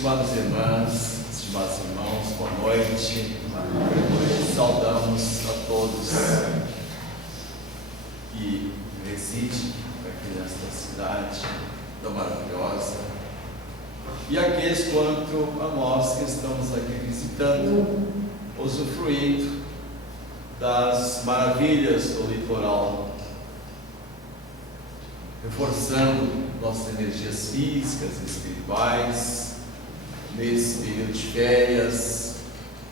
Estimadas irmãs, estimados irmãos, boa noite. Saudamos a todos que residem aqui nesta cidade tão maravilhosa e aqueles quanto a nós que estamos aqui visitando, usufruindo das maravilhas do litoral, reforçando nossas energias físicas e espirituais nesse período de férias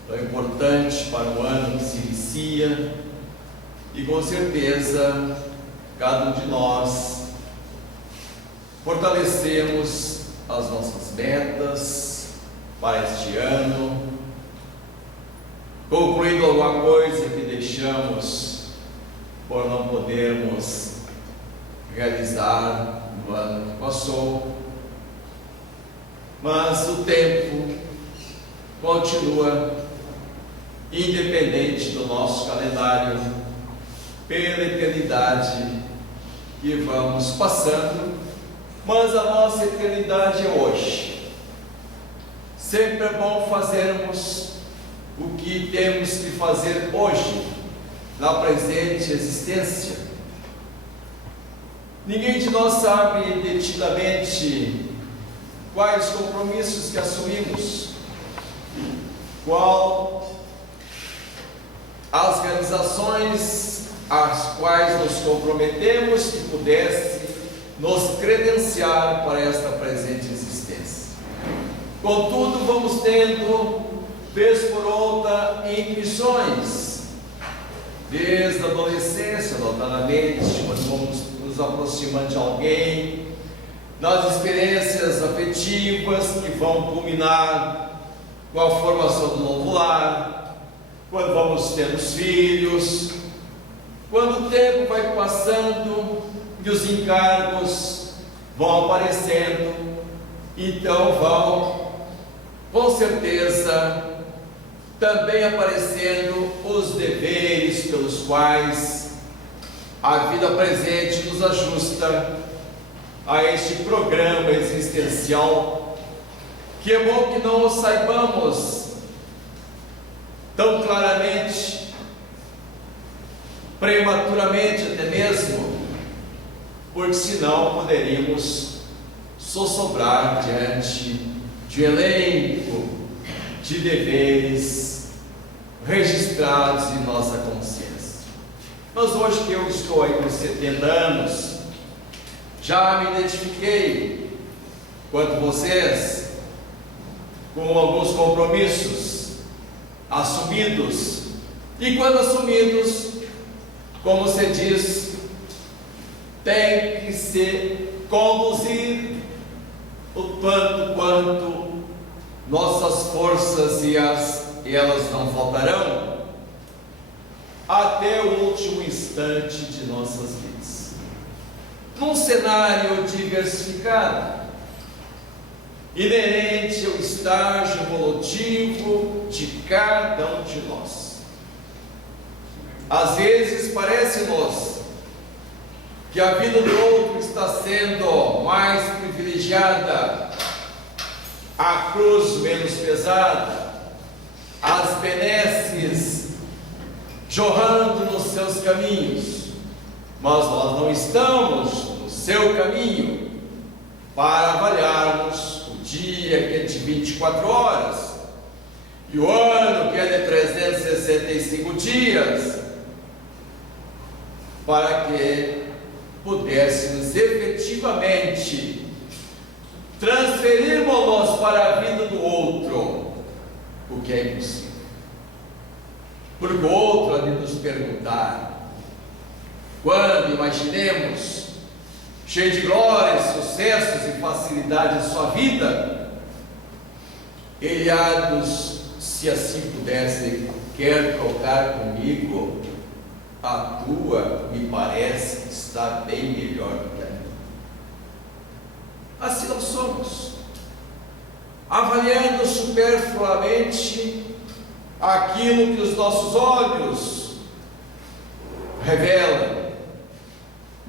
tão importante para o ano que se inicia. E com certeza cada um de nós fortalecemos as nossas metas para este ano, concluindo alguma coisa que deixamos por não podermos realizar no ano que passou, mas o tempo continua independente do nosso calendário, pela eternidade que vamos passando, mas a nossa eternidade é hoje. Sempre é bom fazermos o que temos que fazer hoje, na presente existência. Ninguém de nós sabe detidamente quais compromissos que assumimos, qual as realizações às quais nos comprometemos que pudesse nos credenciar para esta presente existência. Contudo, vamos tendo, vez por outra, intuições, desde a adolescência, notadamente, quando vamos nos aproximando de alguém, nas experiências afetivas que vão culminar com a formação do novo lar, quando vamos tendo os filhos, quando o tempo vai passando e os encargos vão aparecendo, então vão, com certeza, também aparecendo os deveres pelos quais a vida presente nos ajusta a este programa existencial, que é bom que não o saibamos tão claramente, prematuramente até mesmo, porque senão poderíamos sossobrar diante de um elenco de deveres registrados em nossa consciência. Mas hoje que eu estou aí com 70 anos, já me identifiquei, quanto vocês, com alguns compromissos assumidos, e quando assumidos, como se diz, tem que se conduzir o tanto quanto nossas forças e elas não faltarão, até o último instante de nossas vidas. Num cenário diversificado, inerente ao estágio evolutivo de cada um de nós. Às vezes parece-nos que a vida do outro está sendo mais privilegiada, a cruz menos pesada, as benesses jorrando nos seus caminhos, mas nós não estamos no seu caminho para avaliarmos o dia que é de 24 horas e o ano que é de 365 dias, para que pudéssemos efetivamente transferirmos-nos para a vida do outro, o que é impossível. Porque o outro há de nos perguntar, quando imaginemos, cheio de glórias, sucessos e facilidade em sua vida, ele há de, se assim pudesse, quer trocar comigo, a tua me parece que está bem melhor do que a minha. Assim nós somos, avaliando superfluamente aquilo que os nossos olhos revelam,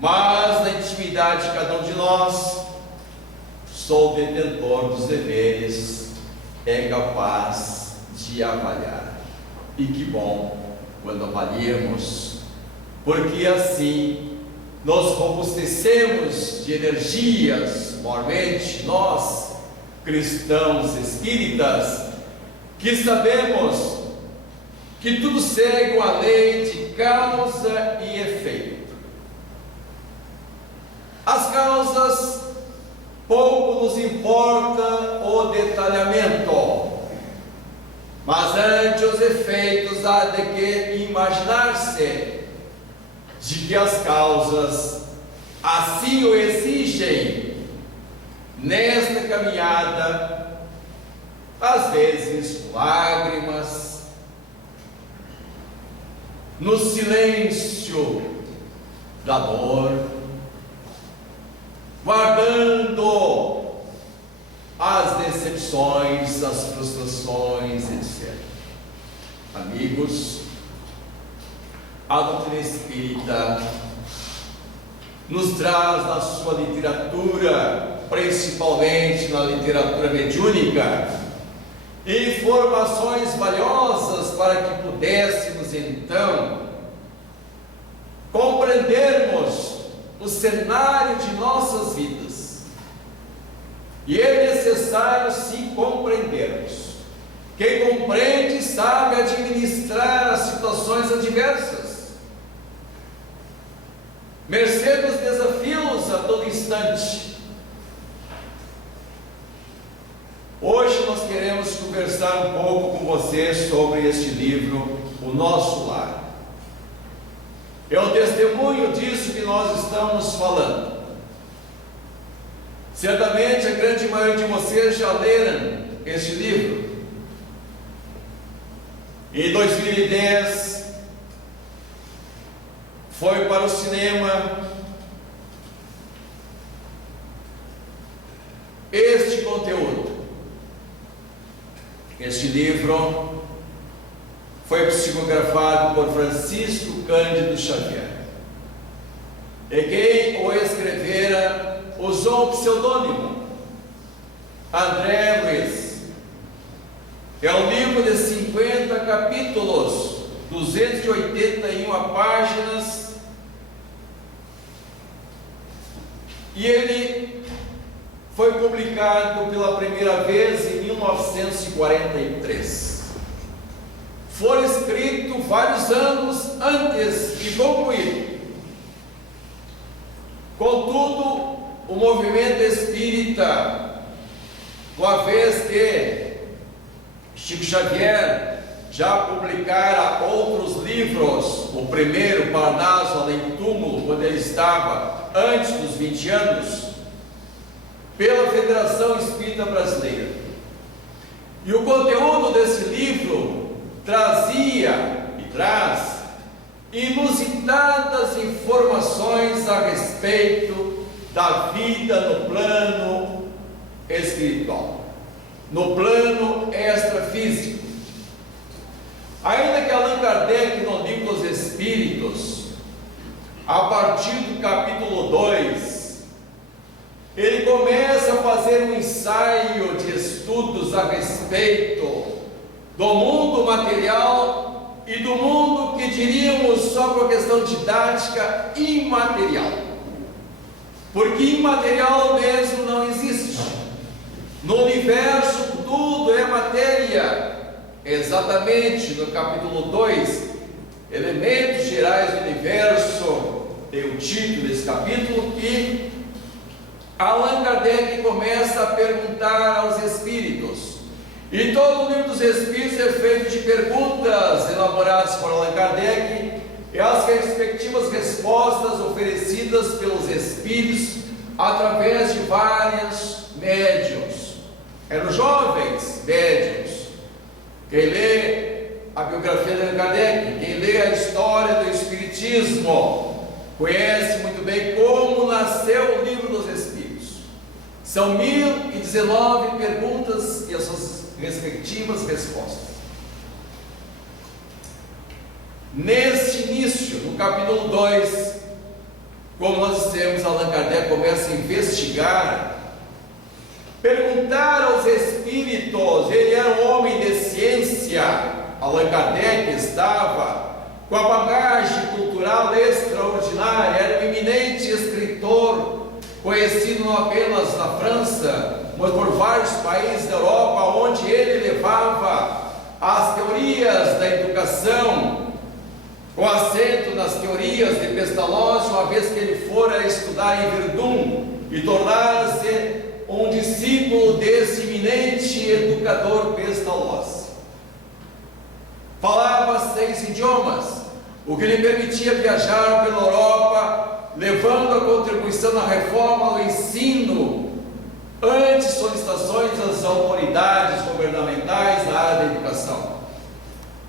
mas na intimidade de cada um de nós, sou o detentor dos deveres é capaz de avaliar. E que bom quando avaliemos, porque assim nós robustecemos de energias, mormente nós, cristãos espíritas, que sabemos que tudo segue uma lei de causa e efeito. As causas pouco nos importa o detalhamento, mas ante os efeitos há de que imaginar-se de que as causas assim o exigem. Nesta caminhada, às vezes lágrimas, no silêncio da dor, guardando as decepções, as frustrações, etc. Amigos, a doutrina espírita nos traz na sua literatura, principalmente na literatura mediúnica, informações valiosas para que pudéssemos então compreendermos o cenário de nossas vidas. E é necessário sim compreendermos. Quem compreende sabe administrar as situações adversas, mercê dos desafios a todo instante. Hoje nós queremos conversar um pouco com você sobre este livro, O Nosso Lar. É o testemunho disso que nós estamos falando. Certamente a grande maioria de vocês já leram este livro. Em 2010 foi para o cinema este conteúdo. Este livro foi psicografado por Francisco Cândido Xavier. E quem o escrevera usou o pseudônimo André Luiz. É um livro de 50 capítulos, 281 páginas, e ele foi publicado pela primeira vez em 1943. Foi escrito vários anos antes de concluído. Contudo, o movimento espírita, uma vez que Chico Xavier já publicara outros livros, o primeiro, Parnaso Além Túmulo, quando ele estava antes dos 20 anos, pela Federação Espírita Brasileira. E o conteúdo desse livro trazia e traz inusitadas informações a respeito da vida no plano espiritual, no plano extrafísico. Ainda que Allan Kardec, no Livro dos Espíritos, a partir do capítulo 2, ele começa a fazer um ensaio de estudos a respeito do mundo material e do mundo que diríamos, só por questão didática, imaterial. Porque imaterial mesmo não existe. No universo tudo é matéria. Exatamente no capítulo 2, Elementos Gerais do Universo, tem o título desse capítulo, que Allan Kardec começa a perguntar aos espíritos. E todo o livro dos Espíritos é feito de perguntas elaboradas por Allan Kardec e as respectivas respostas oferecidas pelos Espíritos através de vários médiuns. Eram jovens médiuns. Quem lê a biografia de Allan Kardec, quem lê a história do Espiritismo, conhece muito bem como nasceu o Livro dos Espíritos. São 1019 perguntas e as suas respectivas respostas. Neste início, no capítulo 2, como nós dissemos, Allan Kardec começa a investigar perguntar aos espíritos. Ele era um homem de ciência. Allan Kardec estava com a bagagem cultural extraordinária, era um eminente escritor, conhecido não apenas na França, mas por vários países da Europa, onde ele levava as teorias da educação, com acento nas teorias de Pestalozzi, uma vez que ele fora estudar em Verdun e tornar-se um discípulo desse eminente educador Pestalozzi. Falava 6 idiomas, o que lhe permitia viajar pela Europa, levando a contribuição na reforma do ensino, antes solicitações das autoridades governamentais na área da educação.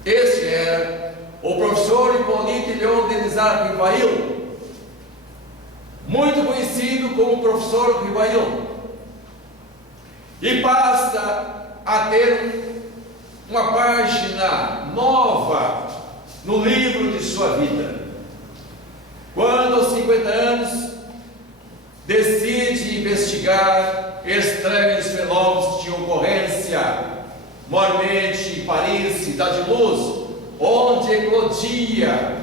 Este era o professor Hippolyte Léon Denis Rivail, muito conhecido como professor Rivail, e passa a ter uma página nova no livro de sua vida, quando aos 50 anos decide investigar estranhos fenômenos de ocorrência, maiormente em Paris, Cidade de Luz, onde eclodia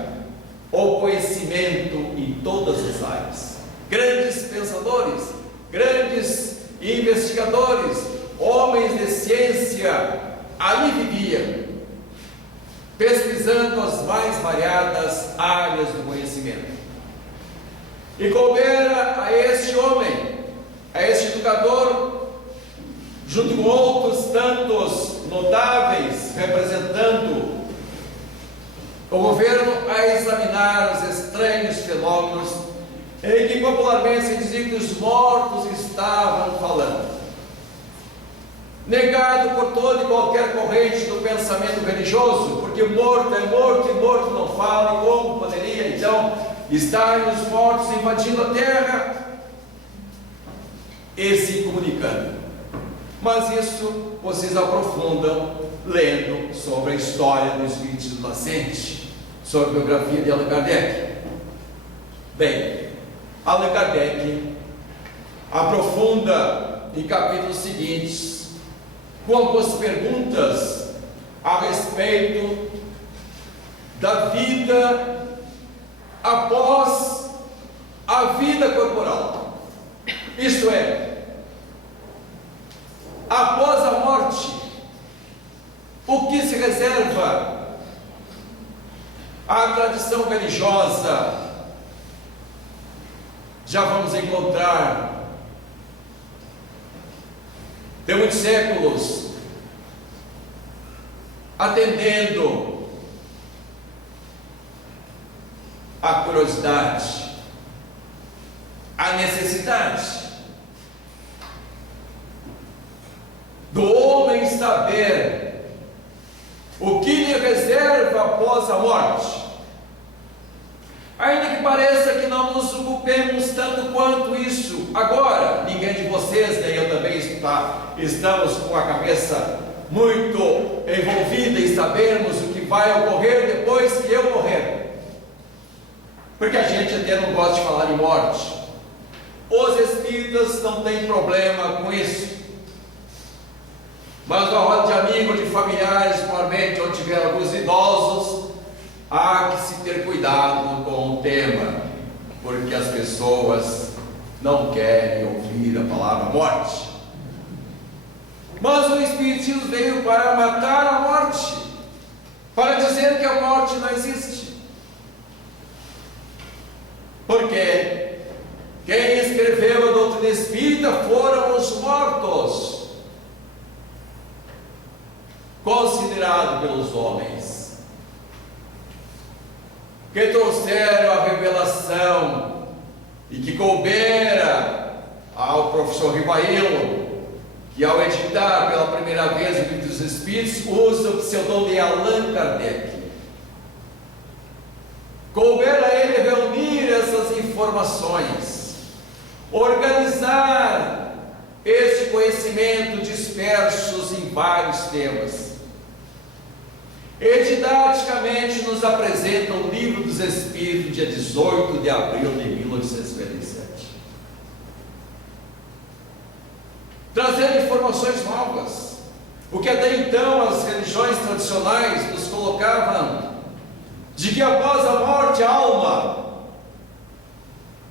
o conhecimento em todas as áreas. Grandes pensadores, grandes investigadores, homens de ciência, ali viviam, pesquisando as mais variadas áreas do conhecimento. E coubera a este homem, a este educador, junto com outros tantos notáveis, representando o governo, a examinar os estranhos fenômenos em que popularmente se dizia que os mortos estavam falando. Negado por toda e qualquer corrente do pensamento religioso, porque morto é morto e morto não fala, e como poderia então estar os mortos invadindo a terra e se comunicando? Mas isso vocês aprofundam lendo sobre a história do Espírito do Nascente, sobre a biografia de Allan Kardec. Bem, Allan Kardec aprofunda em capítulos seguintes com algumas perguntas a respeito da vida após a vida corporal, isto é, após a morte, o que se reserva à tradição religiosa. Já vamos encontrar, de muitos séculos, atendendo a curiosidade, a necessidade do homem saber o que lhe reserva após a morte, ainda que pareça que não nos ocupemos tanto quanto isso agora. Ninguém de vocês, nem eu também, estamos com a cabeça muito envolvida em sabermos o que vai ocorrer depois que eu morrer, porque a gente até não gosta de falar em morte. Os espíritas não têm problema com isso, mas na roda de amigos, de familiares, provavelmente onde tiver alguns idosos, há que se ter cuidado com o tema, porque as pessoas não querem ouvir a palavra morte. Mas o Espiritismo veio para matar a morte, para dizer que a morte não existe. Porque quem escreveu a doutrina espírita foram os mortos, considerados pelos homens, que trouxeram a revelação e que coubera ao professor Rivail, que ao editar pela primeira vez o Livro dos Espíritos, usa o pseudônimo de Allan Kardec. Coubera a ele reunir essas informações, organizar esse conhecimento dispersos em vários temas, e didaticamente nos apresenta o Livro dos Espíritos, dia 18 de abril de 1857. trazendo informações novas, o que até então as religiões tradicionais nos colocavam, de que após a morte há alma,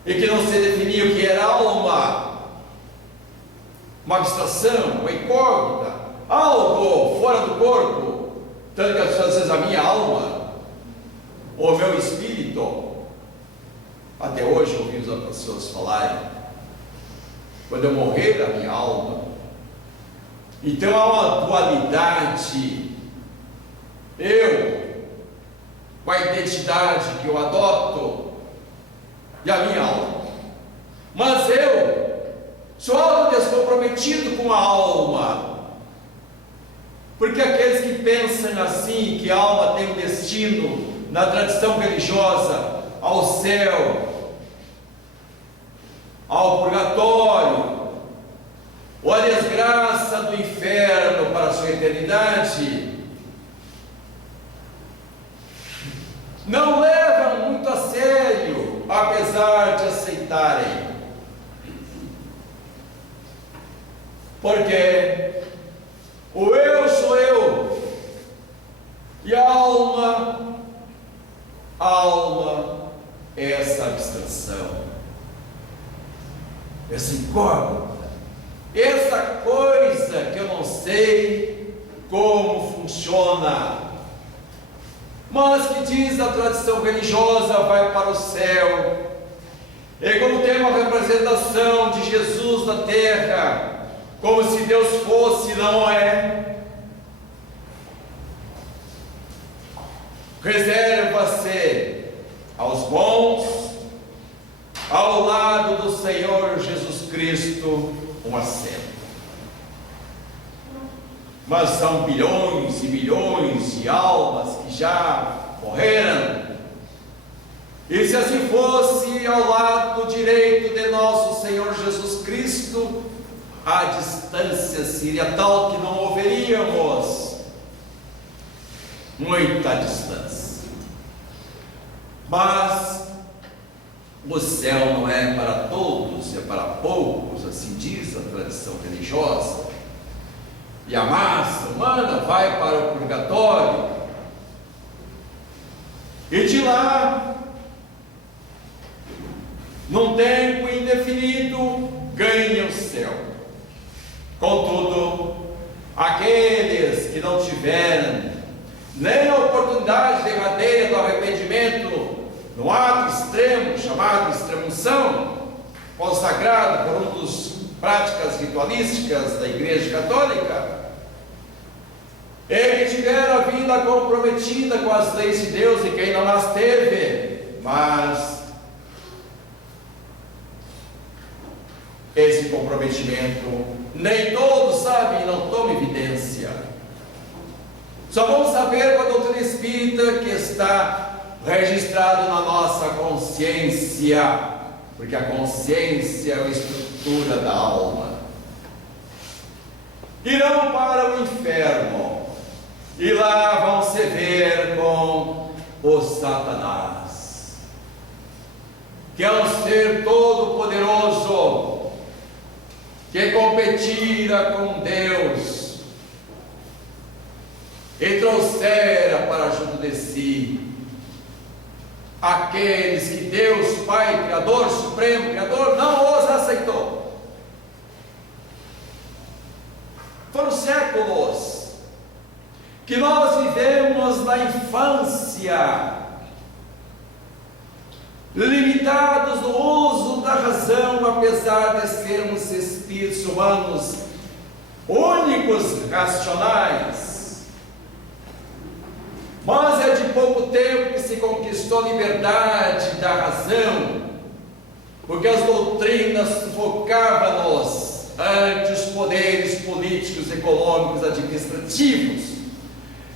e que não se definia o que era alma, uma abstração, uma incógnita, algo fora do corpo, tanto que as pessoas dizem a minha alma, ou o meu espírito. Até hoje ouvimos as pessoas falarem, quando eu morrer a minha alma. Então há uma dualidade, eu, com a identidade que eu adoto, e a minha alma. Mas eu sou algo descomprometido com a alma, porque aqueles que pensam assim, que a alma tem um destino, na tradição religiosa, ao céu, ao purgatório, ou a desgraça do inferno para a sua eternidade, não levam muito a sério, apesar de aceitarem. Porque o eu sou eu, e a alma é essa abstração, essa incógnita, essa coisa que eu não sei como funciona, mas que diz a tradição religiosa vai para o céu, e como tem uma representação de Jesus na terra, como se Deus fosse, não é. Reserva-se aos bons, ao lado do Senhor Jesus Cristo, um assento. Mas são bilhões e bilhões de almas que já morreram. E se assim fosse, ao lado direito de nosso Senhor Jesus Cristo, a distância seria tal que não ouviríamos muita distância. Mas o céu não é para todos, é para poucos, assim diz a tradição religiosa. E a massa humana vai para o purgatório, e de lá, num tempo indefinido, ganha o céu. Contudo, aqueles que não tiveram nem a oportunidade derradeira do arrependimento, no ato extremo, chamado extrema-unção, consagrado por um dos práticas ritualísticas da Igreja Católica, ele tiveram a vida comprometida com as leis de Deus, e quem não as teve, mas esse comprometimento nem todos sabem e não toma evidência. Só vamos saber com a doutrina espírita que está registrado na nossa consciência, porque a consciência é a estrutura da alma. Irão para o inferno, e lá vão se ver com o Satanás, que é um ser todo poderoso, que competira com Deus, e trouxera para junto de si aqueles que Deus Pai, Criador, Supremo Criador, não os aceitou. Foram séculos que nós vivemos na infância, limitados no uso da razão, apesar de sermos espíritos humanos únicos, racionais. Mas é de pouco tempo que se conquistou a liberdade da razão, porque as doutrinas sufocavam-nos ante os poderes políticos, econômicos, administrativos,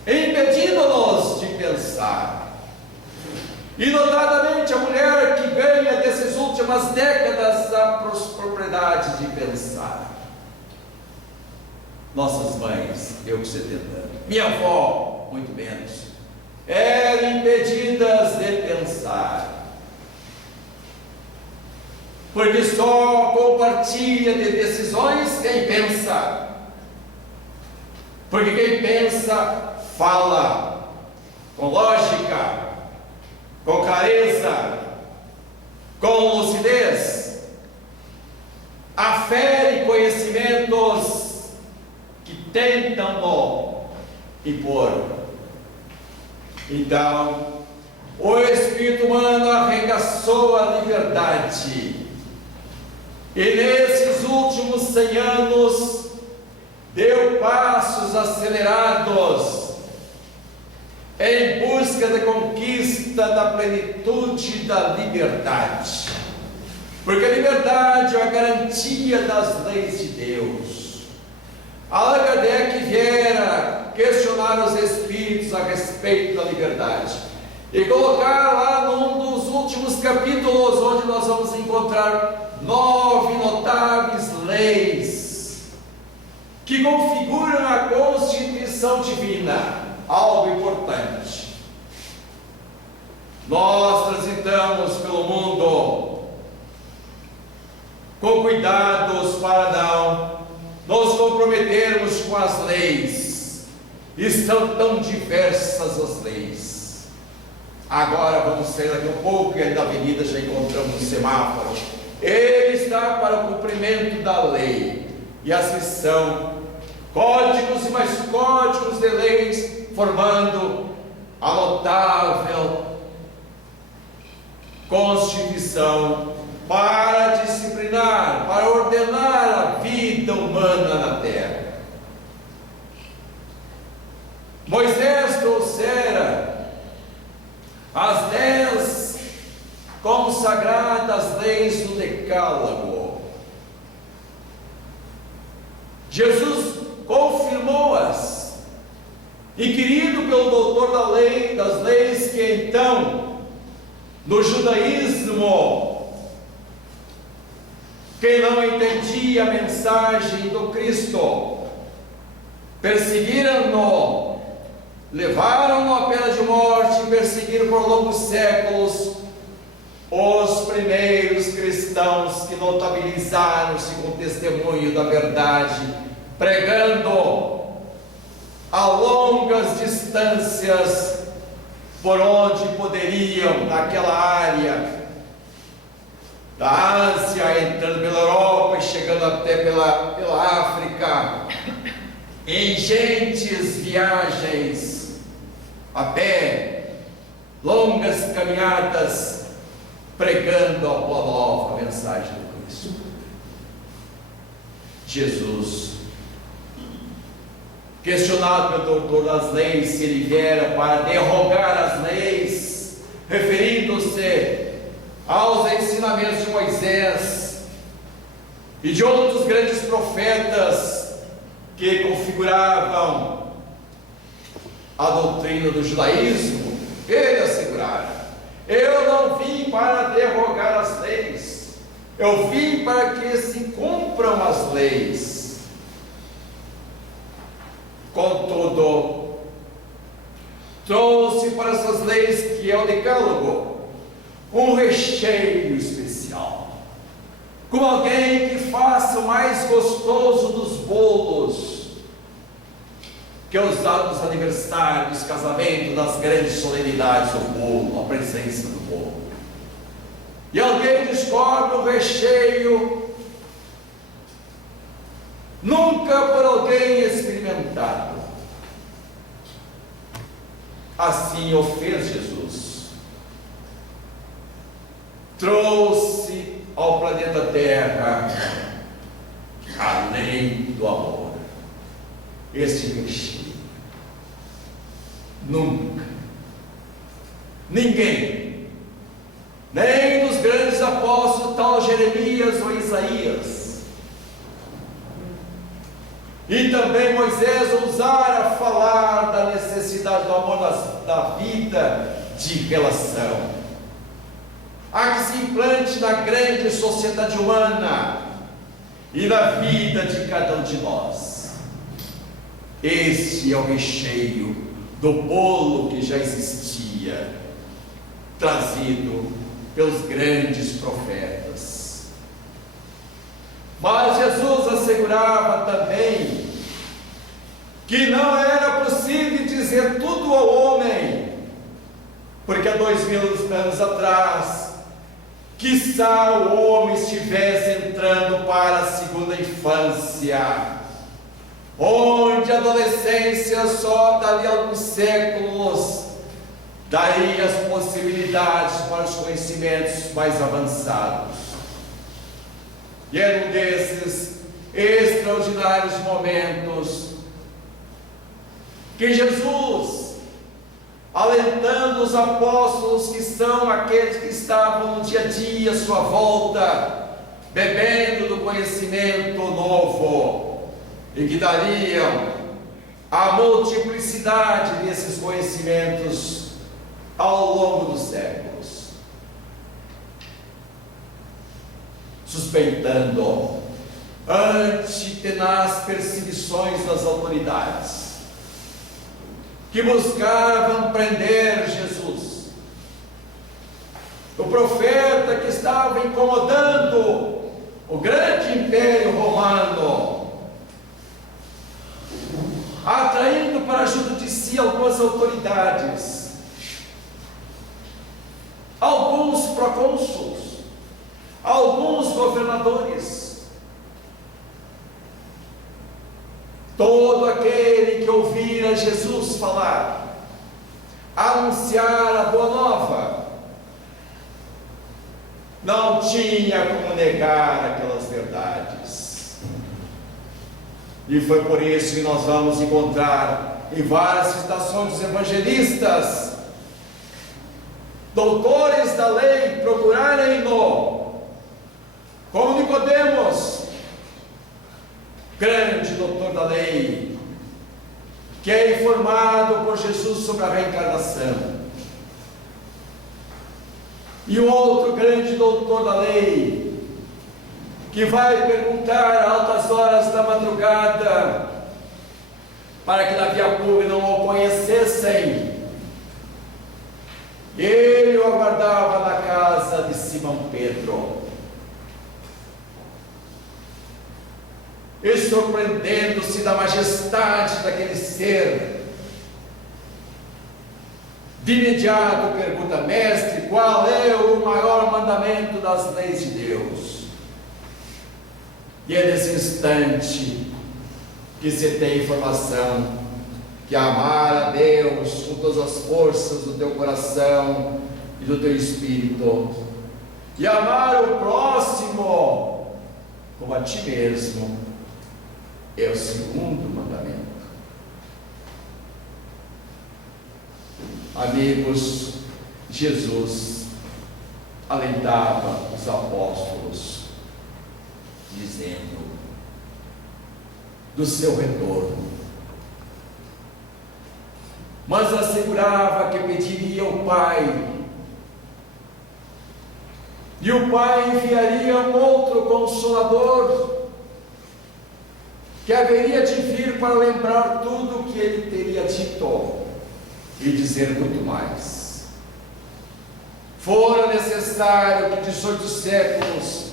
impedindo-nos de pensar. E notadamente a mulher que ganha dessas últimas décadas a propriedade de pensar. Nossas mães, eu com 70 anos, minha avó, muito menos, eram impedidas de pensar. porque só compartilha de decisões quem pensa, porque quem pensa fala com lógica, com clareza, com lucidez, afere conhecimentos que tentam impor. Então, o espírito humano arregaçou a liberdade, e nesses últimos 100 anos deu passos acelerados em busca da conquista da plenitude da liberdade, porque a liberdade é a garantia das leis de Deus. Allan Kardec viera questionar os espíritos a respeito da liberdade e colocar lá num dos últimos capítulos, onde nós vamos encontrar 9 notáveis leis que configuram a Constituição Divina. Algo importante. Nós transitamos pelo mundo com cuidados para não nos comprometermos com as leis. Estão tão diversas as leis. Agora vamos sair daqui um pouco e ali na avenida já encontramos um semáforo. Ele está para o cumprimento da lei. E assim são códigos e mais códigos de leis, formando a notável Constituição para disciplinar, para ordenar a vida humana na terra. Moisés trouxera as 10 consagradas leis do Decálogo. Jesus confirmou-as, inquirido pelo doutor da lei, das leis, que então, no judaísmo, quem não entendia a mensagem do Cristo, perseguiram-no, levaram-no à pena de morte e perseguiram por longos séculos os primeiros cristãos que notabilizaram-se com o testemunho da verdade, pregando a longas distâncias por onde poderiam, naquela área da Ásia, entrando pela Europa e chegando até pela África, em ingentes viagens a pé, longas caminhadas, pregando a boa nova, a mensagem do Cristo. Jesus, questionado pelo doutor das leis se ele viera para derrogar as leis, referindo-se aos ensinamentos de Moisés e de outros grandes profetas que configuravam a doutrina do judaísmo, ele assegurara: eu não vim para derrogar as leis, eu vim para que se cumpram as leis. Contudo, trouxe para essas leis, que é o Decálogo, um recheio especial, como alguém que faça o mais gostoso dos bolos, que é usado nos aniversários, casamentos, nas grandes solenidades, o bolo, a presença do bolo. E alguém descobre o recheio nunca por alguém experimentado. Assim o fez Jesus. Trouxe ao planeta Terra a lei do amor. Este recheio. Nunca ninguém, nem dos grandes apóstolos, tal Jeremias ou Isaías, e também Moisés, ousara falar da necessidade do amor, da vida de relação, a que se implante na grande sociedade humana e na vida de cada um de nós. Este é o recheio do bolo que já existia, trazido pelos grandes profetas. Mas Jesus assegurava também que não era possível dizer tudo ao homem, porque há 2000 anos atrás, quiçá o homem estivesse entrando para a segunda infância, onde a adolescência só dali a alguns séculos daria as possibilidades para os conhecimentos mais avançados. E era um desses extraordinários momentos que Jesus, alentando os apóstolos, que são aqueles que estavam no dia a dia à sua volta, bebendo do conhecimento novo, e que dariam a multiplicidade desses conhecimentos ao longo dos séculos, suspeitando ante tenaz perseguições das autoridades que buscavam prender Jesus, o profeta que estava incomodando o grande império romano, atraindo para junto de si algumas autoridades, alguns procônsuls, alguns governadores. Todo aquele que ouvira Jesus falar, anunciar a boa nova, não tinha como negar aquelas verdades. E foi por isso que nós vamos encontrar em várias citações dos evangelistas, doutores da lei procurarem-no, como Nicodemos, grande doutor da lei, que é informado por Jesus sobre a reencarnação, e o outro grande doutor da lei, que vai perguntar a altas horas da madrugada, para que na via pública não o conhecessem. Ele o aguardava na casa de Simão Pedro, e surpreendendo-se da majestade daquele ser, de imediato pergunta: mestre, qual é o maior mandamento das leis de Deus? E é nesse instante que se tem informação que amar a Deus com todas as forças do teu coração e do teu espírito, e amar o próximo como a ti mesmo, é o segundo mandamento. Amigos, Jesus alentava os apóstolos, dizendo do seu retorno, mas assegurava que pediria ao Pai, e o Pai enviaria um outro Consolador, que haveria de vir para lembrar tudo o que ele teria dito e dizer muito mais. Fora necessário que 18 séculos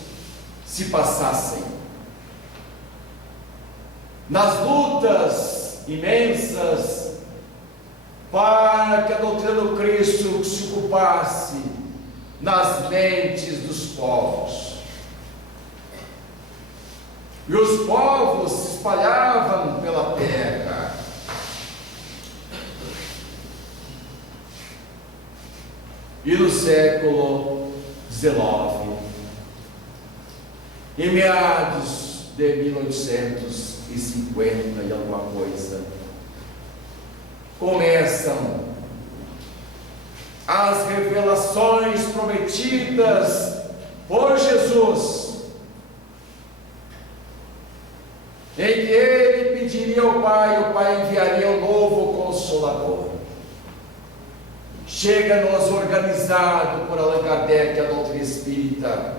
se passassem, nas lutas imensas, para que a doutrina do Cristo se ocupasse nas mentes dos povos. E os povos se espalhavam pela terra. E no século XIX, em meados de 1850 e alguma coisa, começam as revelações prometidas por Jesus, em que ele pediria ao Pai, o Pai enviaria o novo Consolador. Chega-nos organizado por Allan Kardec a doutrina espírita,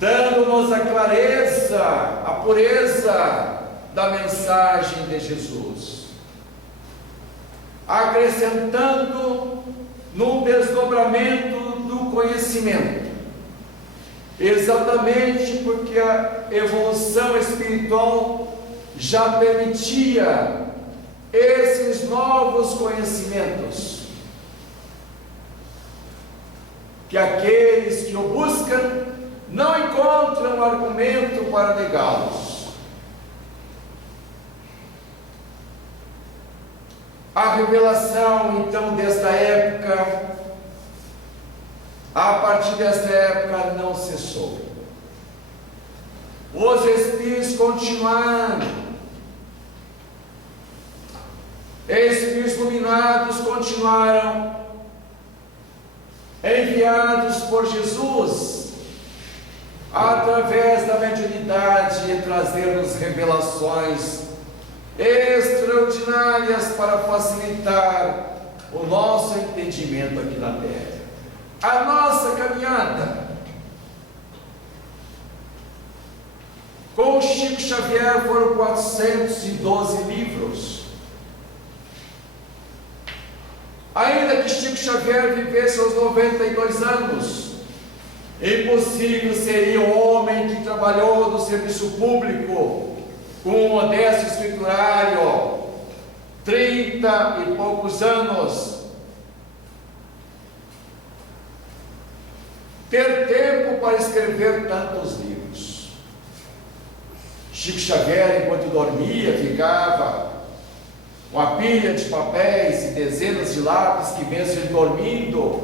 dando-nos a clareza, a pureza da mensagem de Jesus, acrescentando num desdobramento do conhecimento exatamente porque a evolução espiritual já permitia esses novos conhecimentos, que aqueles que o buscam não encontram argumento para negá-los. A revelação, então, desta época, a partir desta época, não cessou. Os Espíritos continuaram, Espíritos iluminados continuaram, enviados por Jesus, através da mediunidade, trazer-nos revelações extraordinárias para facilitar o nosso entendimento aqui na Terra, a nossa caminhada. Com o Chico Xavier foram 412 livros. Ainda que Chico Xavier vivesse aos 92 anos, impossível seria um homem que trabalhou no serviço público, com um modesto escriturário, 30 e poucos anos, ter tempo para escrever tantos livros. Chico Xavier, enquanto dormia, ficava com a pilha de papéis e dezenas de lápis que, mesmo ele dormindo,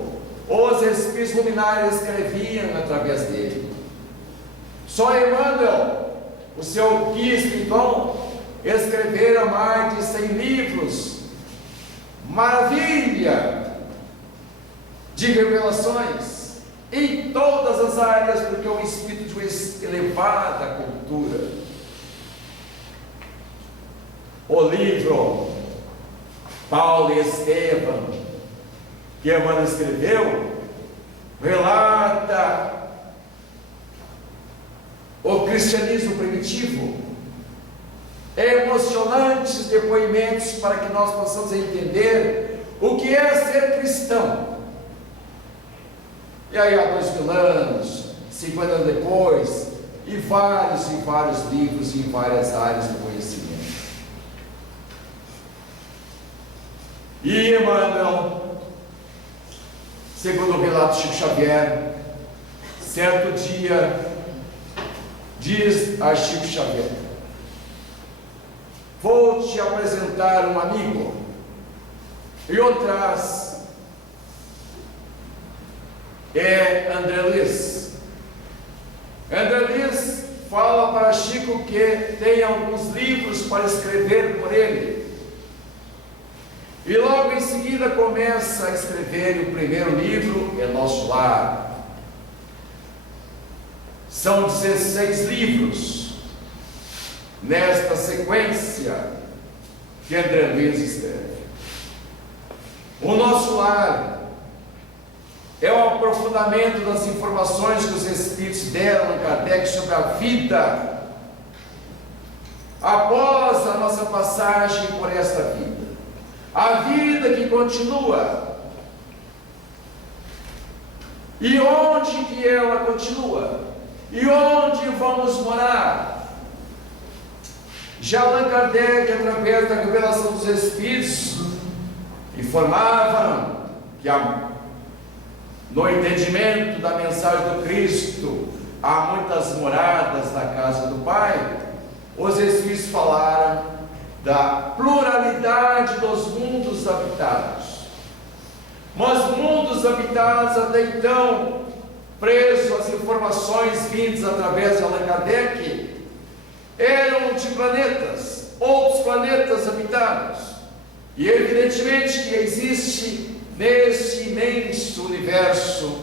os Espíritos luminares escreviam através dele. Só Emmanuel, o seu guia espiritual, escrevera mais de 100 livros, maravilha de revelações em todas as áreas, porque é um espírito de uma elevada cultura. O livro Paulo e Estevão, que Emmanuel escreveu, relata o cristianismo primitivo, emocionantes depoimentos para que nós possamos entender o que é ser cristão. E aí há 2000 anos, 50 anos depois, e vários livros em várias áreas do conhecimento. E Emmanuel, segundo o relato de Chico Xavier, certo dia, diz a Chico Xavier: vou te apresentar um amigo. E o traz é André Luiz. André Luiz fala para Chico que tem alguns livros para escrever por ele. E logo em seguida começa a escrever o primeiro livro, É Nosso Lar. São 16 livros nesta sequência que André Luiz escreve. O Nosso Lar é o aprofundamento das informações que os Espíritos deram a Kardec sobre a vida após a nossa passagem por esta vida. A vida que continua. E onde que ela continua? E onde vamos morar? Já Allan Kardec, através da revelação dos Espíritos, informava que no entendimento da mensagem do Cristo há muitas moradas na casa do Pai. Os Espíritos falaram da pluralidade dos mundos habitados. Mas mundos habitados até então, presos às informações vindas através de Allan Kardec, eram de planetas, outros planetas habitados. E evidentemente que existe neste imenso universo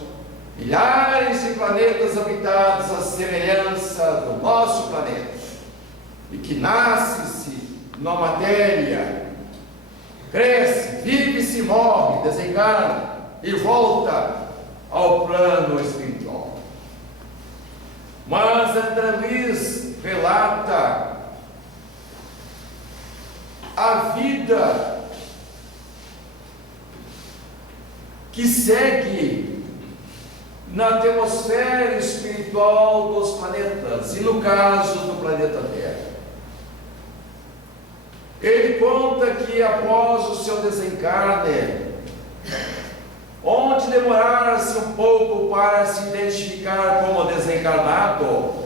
milhares de planetas habitados à semelhança do nosso planeta, e que nasce-se na matéria, cresce, vive-se, morre, desencarna e volta ao plano espiritual. Mas André Luiz relata a vida que segue na atmosfera espiritual dos planetas, e no caso do planeta Terra. Ele conta que após o seu desencarne, onde demorara-se um pouco para se identificar como desencarnado,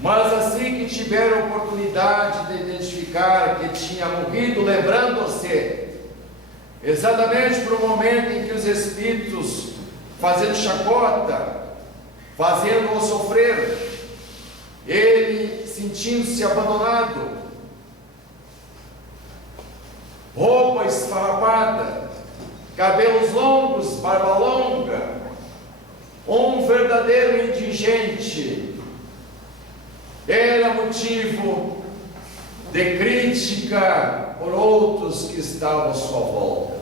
mas assim que tiver a oportunidade de identificar que tinha morrido, lembrando-se exatamente para o momento em que os espíritos, fazendo chacota, fazendo-o sofrer, ele sentindo-se abandonado, roupa esfarrapada, cabelos longos, barba longa, um verdadeiro indigente, era motivo de crítica por outros que estavam à sua volta,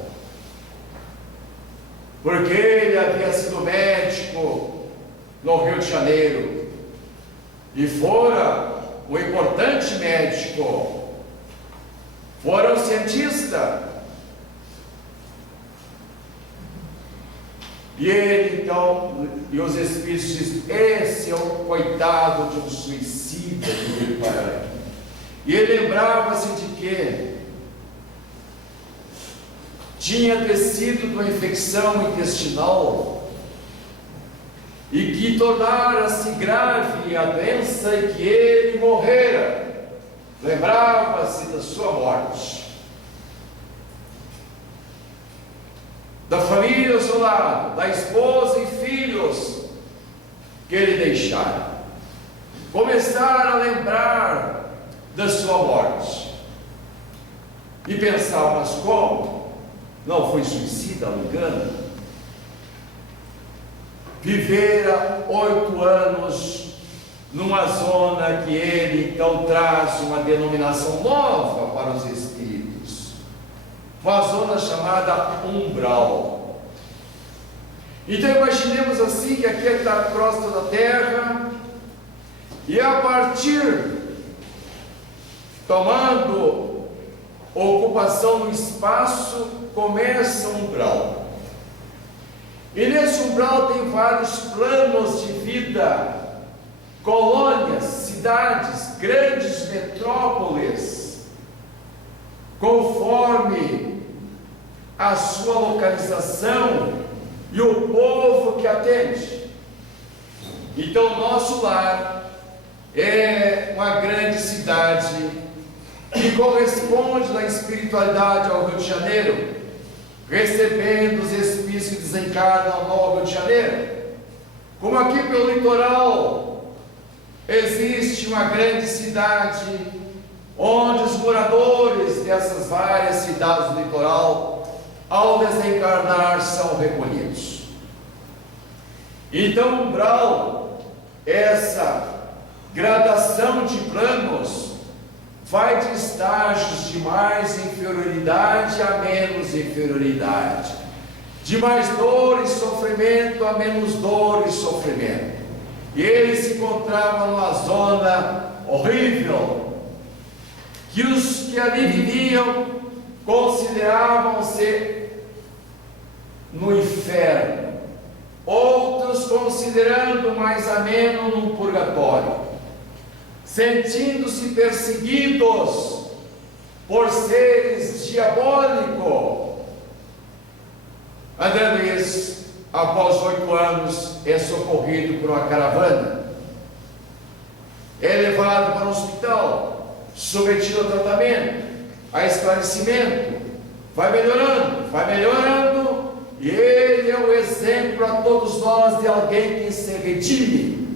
porque ele havia sido médico no Rio de Janeiro e fora um importante médico, fora um cientista. E ele então, e os espíritos dizem: esse é o coitado de um suicida que veio parar aqui. E ele lembrava-se de que tinha descido de uma infecção intestinal e que tornara-se grave a doença e que ele morrera. Lembrava-se da sua morte, da família ao seu lado, da esposa e filhos que ele deixara. Começaram a lembrar da sua morte e pensavam: mas como? Não foi suicida, não engano? Vivera 8 anos numa zona que ele então traz uma denominação nova para os espíritos, uma zona chamada umbral. Então imaginemos assim que aqui está a crosta da Terra, e a partir, tomando ocupação no espaço, começa um umbral. E nesse umbral tem vários planos de vida, colônias, cidades, grandes metrópoles, conforme a sua localização e o povo que atende. Então, nosso lar é uma grande cidade que corresponde na espiritualidade ao Rio de Janeiro, recebendo os espíritos que desencarnam no Rio de Janeiro. Como aqui pelo litoral existe uma grande cidade, onde os moradores dessas várias cidades do litoral, ao desencarnar, são recolhidos. Então, umbral, essa gradação de planos, vai de estágios de mais inferioridade a menos inferioridade, de mais dor e sofrimento a menos dor e sofrimento. E ele se encontrava numa zona horrível, que os que ali viviam consideravam-se no inferno, outros considerando mais ameno num purgatório, sentindo-se perseguidos por seres diabólicos. André Luiz, após 8 anos, é socorrido por uma caravana, é levado para um hospital, submetido a tratamento, a esclarecimento, vai melhorando, e ele é o exemplo a todos nós de alguém que se redime.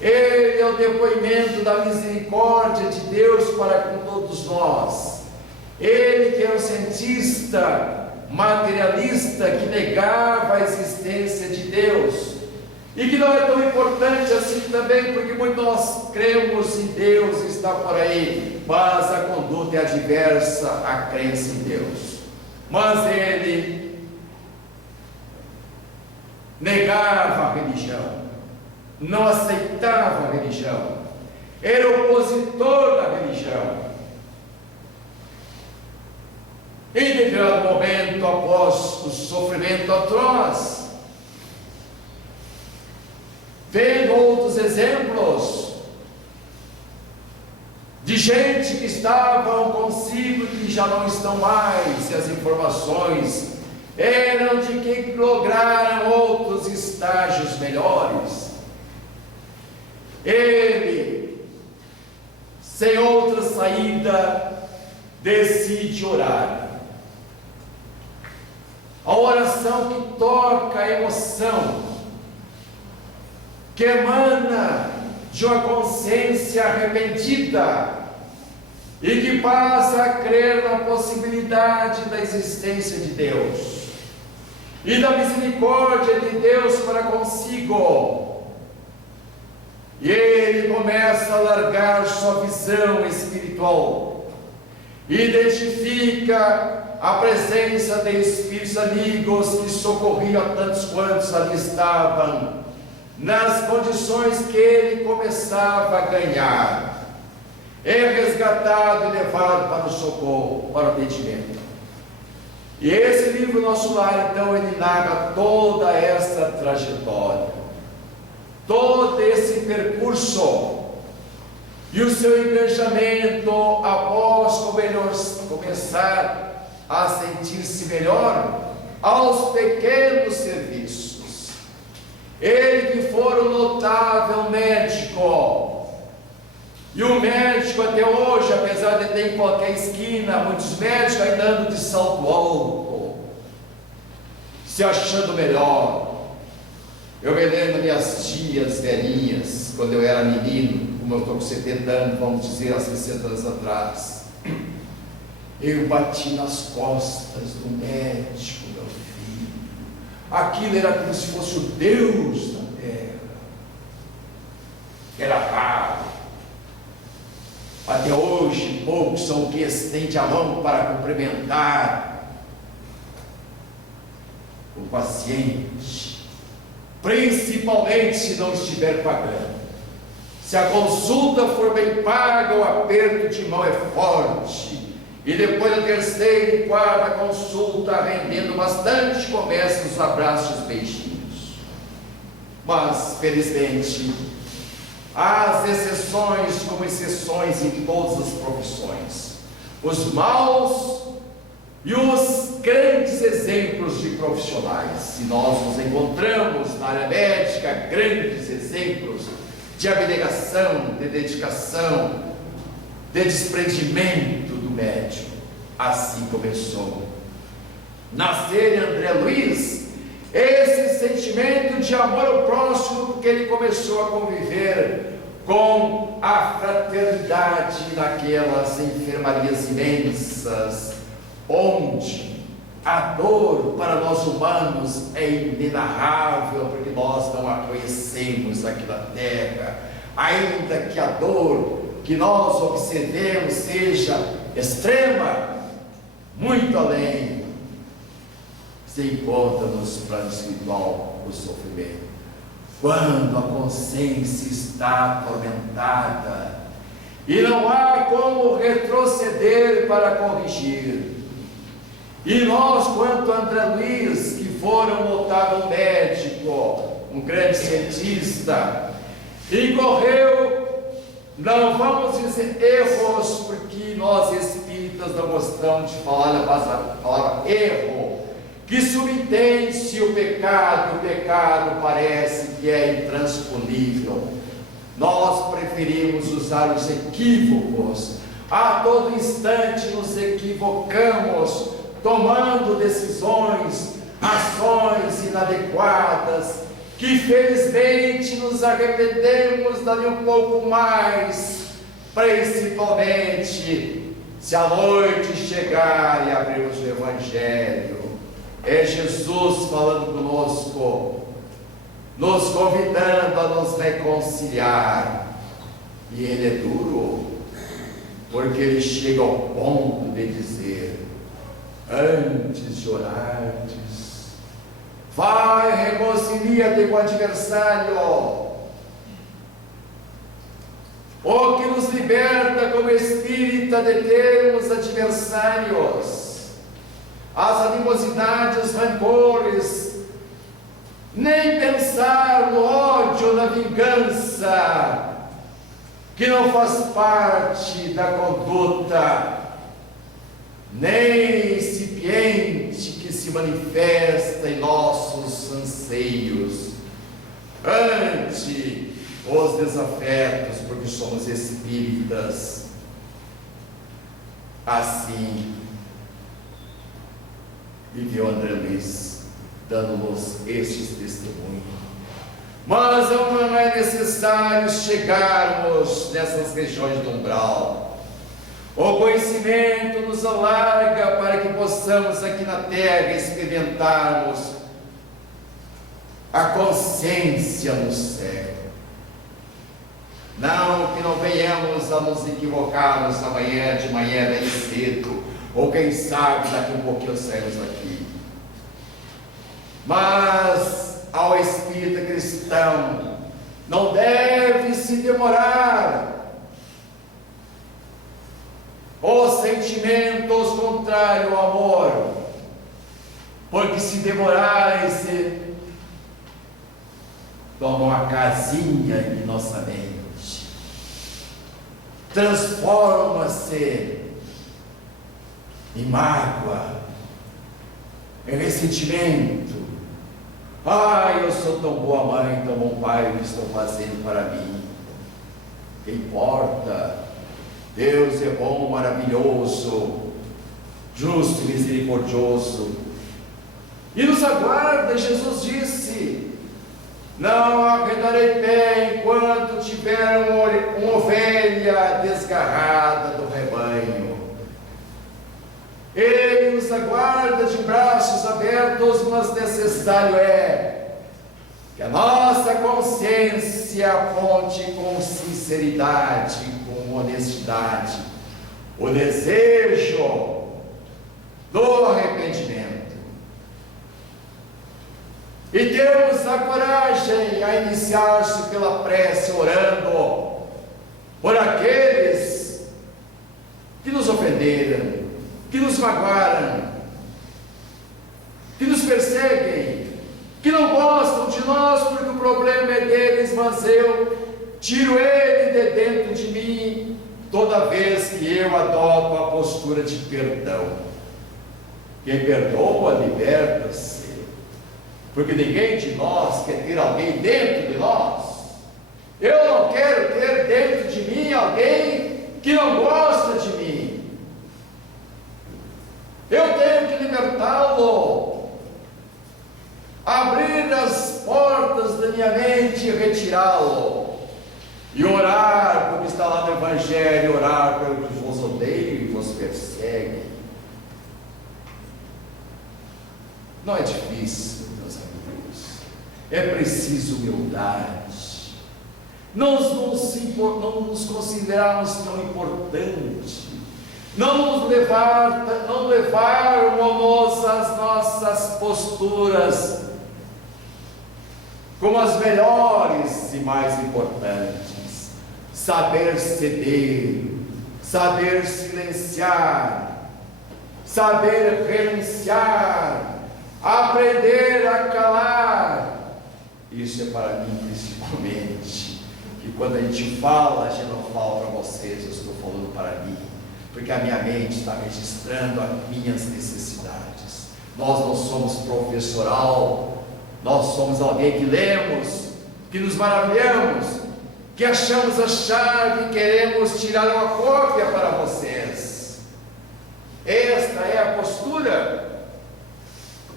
Ele é o depoimento da misericórdia de Deus para com todos nós. Ele que é um cientista materialista que negava a existência de Deus, e que não é tão importante assim também, porque muitos nós cremos em Deus, está por aí, mas a conduta é adversa à crença em Deus. Mas ele negava a religião, não aceitava a religião, era opositor da religião. Em determinado momento, após o sofrimento atroz, vendo outros exemplos de gente que estavam consigo e que já não estão mais, e as informações eram de que lograram outros estágios melhores. Ele, sem outra saída, decide orar. A oração que toca a emoção, que emana de uma consciência arrependida e que passa a crer na possibilidade da existência de Deus e da misericórdia de Deus para consigo. E ele começa a largar sua visão espiritual, identifica a presença de espíritos amigos que socorriam a tantos quantos ali estavam, nas condições que ele começava a ganhar, é resgatado e levado para o socorro, para o atendimento. E esse livro Nosso Lar, então, ele narra toda essa trajetória, todo esse percurso, e o seu engajamento após começar a sentir-se melhor aos pequenos serviços. Ele que for um notável médico, e o médico até hoje, apesar de ter em qualquer esquina, muitos médicos ainda andam de salto alto, se achando melhor. Eu me lembro minhas tias velhinhas, quando eu era menino, como eu estou com 70 anos, vamos dizer, há 60 anos atrás, eu bati nas costas do médico, meu filho. Aquilo era como se fosse o Deus da terra. Era raro. Até hoje, poucos são que estendem a mão para cumprimentar o paciente, principalmente se não estiver pagando. Se a consulta for bem paga, o aperto de mão é forte. E depois da terceira e quarta consulta, rendendo bastante, começam os abraços e os beijinhos. Mas, felizmente, há exceções como exceções em todas as profissões. Os maus e os grandes exemplos de profissionais. E nós nos encontramos na área médica grandes exemplos de abnegação, de dedicação, de desprendimento do médico. Assim começou. Nascer em André Luiz esse sentimento de amor ao próximo, porque ele começou a conviver com a fraternidade naquelas enfermarias imensas, onde a dor para nós humanos é inenarrável, porque nós não a conhecemos aqui na terra, ainda que a dor que nós observemos seja extrema, muito além se encontra nos planos espiritual o sofrimento. Quando a consciência está atormentada e não há como retroceder para corrigir. E nós, quanto André Luiz, que fora um notável médico, um grande cientista, incorreu, não vamos dizer erros, porque nós espíritas não gostamos de falar a palavra erro, que subentende-se o pecado parece que é intransponível. Nós preferimos usar os equívocos. A todo instante nos equivocamos, tomando decisões, ações inadequadas, que felizmente nos arrependemos dali um pouco mais, principalmente se a noite chegar e abrirmos o Evangelho. É Jesus falando conosco, nos convidando a nos reconciliar. E ele é duro, porque ele chega ao ponto de dizer: antes de orardes, vai, reconcilia-te com o adversário. O que nos liberta como espírita de termos adversários, as animosidades, os rancores, nem pensar no ódio ou na vingança, que não faz parte da conduta, nem incipiente que se manifesta em nossos anseios, ante os desafetos, porque somos espíritas. Assim viveu André Luiz, dando-nos estes testemunhos. Mas não é necessário chegarmos nessas regiões do umbral. O conhecimento nos alarga para que possamos aqui na terra experimentarmos a consciência no céu. Não que não venhamos a nos equivocarmos amanhã de manhã bem cedo, ou quem sabe daqui um pouquinho saímos daqui. Mas ao espírita cristão não deve se demorar os sentimentos contrários ao amor, porque se demorar se toma uma casinha em nossa mente, transforma-se em mágoa, em ressentimento. Ai, eu sou tão boa mãe, tão bom pai, o que estou fazendo para mim? Que importa? Deus é bom, maravilhoso, justo e misericordioso, e nos aguarda. Jesus disse: não arredarei pé enquanto tiver uma ovelha desgarrada do rebanho. Ele nos aguarda de braços abertos, mas necessário é que a nossa consciência aponte com sinceridade, com honestidade, o desejo do arrependimento. E temos a coragem a iniciar-se pela prece, orando por aqueles que nos ofenderam, que nos magoaram, que nos perseguem, que não gostam de nós, porque o problema é deles, mas eu tiro ele de dentro de mim toda vez que eu adoto a postura de perdão. Quem perdoa, liberta-se, porque ninguém de nós quer ter alguém dentro de nós. Eu não quero ter dentro de mim alguém que não gosta de mim. Eu tenho que libertá-lo, abrir as portas da minha mente e retirá-lo, e orar, como está lá no Evangelho, orar pelo que vos odeia e vos persegue. Não é difícil, meus amigos, é preciso humildade. Não nos considerarmos tão importantes, não levarmos as nossas posturas como as melhores e mais importantes. Saber ceder, saber silenciar, saber renunciar, aprender a calar. Isso é para mim principalmente, que quando a gente fala, a gente não fala para vocês, eu estou falando para mim, porque a minha mente está registrando as minhas necessidades. Nós não somos professoral, nós somos alguém que lemos, que nos maravilhamos, que achamos a chave e queremos tirar uma cópia para vocês. Esta é a postura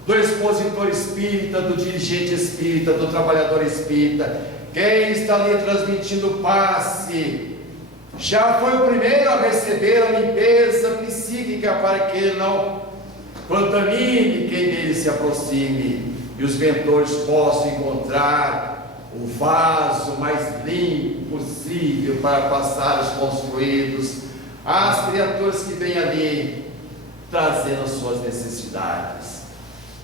do expositor espírita, do dirigente espírita, do trabalhador espírita. Quem está ali transmitindo o passe já foi o primeiro a receber a limpeza psíquica para que ele não contamine quem dele se aproxime, e os mentores possam encontrar o vaso mais limpo possível para passar os construídos às criaturas que vêm ali trazendo as suas necessidades.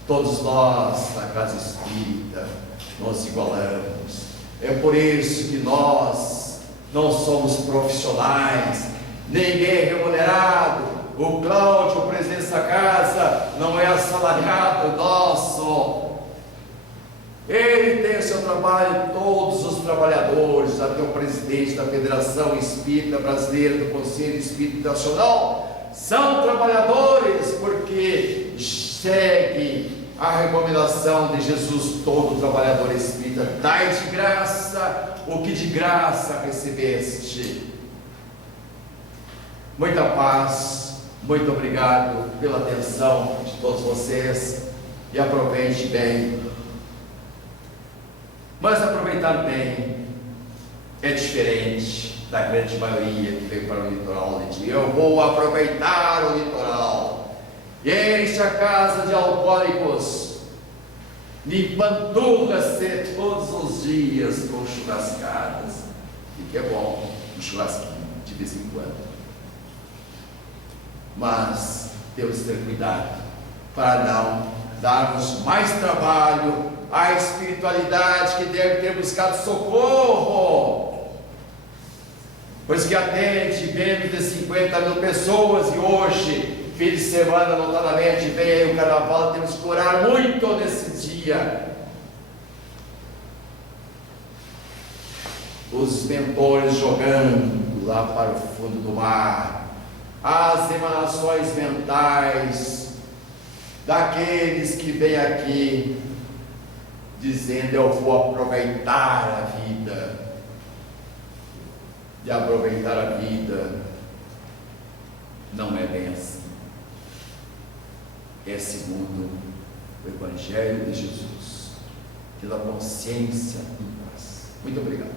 Todos nós na casa espírita nos igualamos. É por isso que nós não somos profissionais, ninguém é remunerado. O Cláudio, presidente da casa, não é assalariado nosso. Ele tem o seu trabalho, todos os trabalhadores, até o presidente da Federação Espírita Brasileira, do Conselho Espírita Nacional, são trabalhadores, porque segue a recomendação de Jesus: todo trabalhador espírita, dai de graça o que de graça recebeste. Muita paz, muito obrigado pela atenção de todos vocês, e aproveite bem. Mas aproveitar bem é diferente da grande maioria que veio para o litoral e diz: eu vou aproveitar o litoral. E enche a casa de alcoólicos, empanturra-se todos os dias com churrascadas. E que é bom um churrasquinho de vez em quando. Mas temos que ter cuidado para não darmos mais trabalho à espiritualidade, que deve ter buscado socorro, pois que atende menos de 50 mil pessoas, e hoje, fim de semana notadamente, vem aí o carnaval, temos que orar muito nesse dia. Os mentores jogando lá para o fundo do mar, as emanações mentais daqueles que vêm aqui dizendo: eu vou aproveitar a vida. E aproveitar a vida não é bem assim. É segundo o Evangelho de Jesus, pela consciência em paz. Muito obrigado.